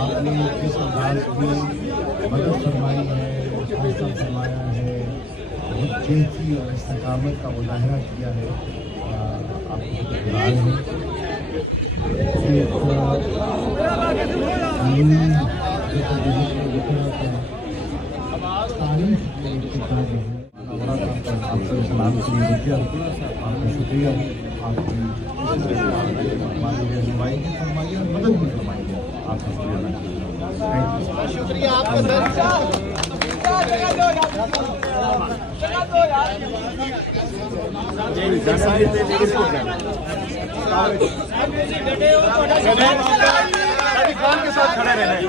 आपने जिस अंदाज की मदद फरमाई है, फैसला फरमाया है, जेहती और इस्तकामत का मुजाहरा किया है, आपको शुक्रगुजार हैं। आपका सलाम के लिए आपका शुक्रिया, आपकी रहनुमाई भी फरमाइए और मदद भी फरमाइए, आपका शुक्रिया आपका खान के साथ खड़े रहना है।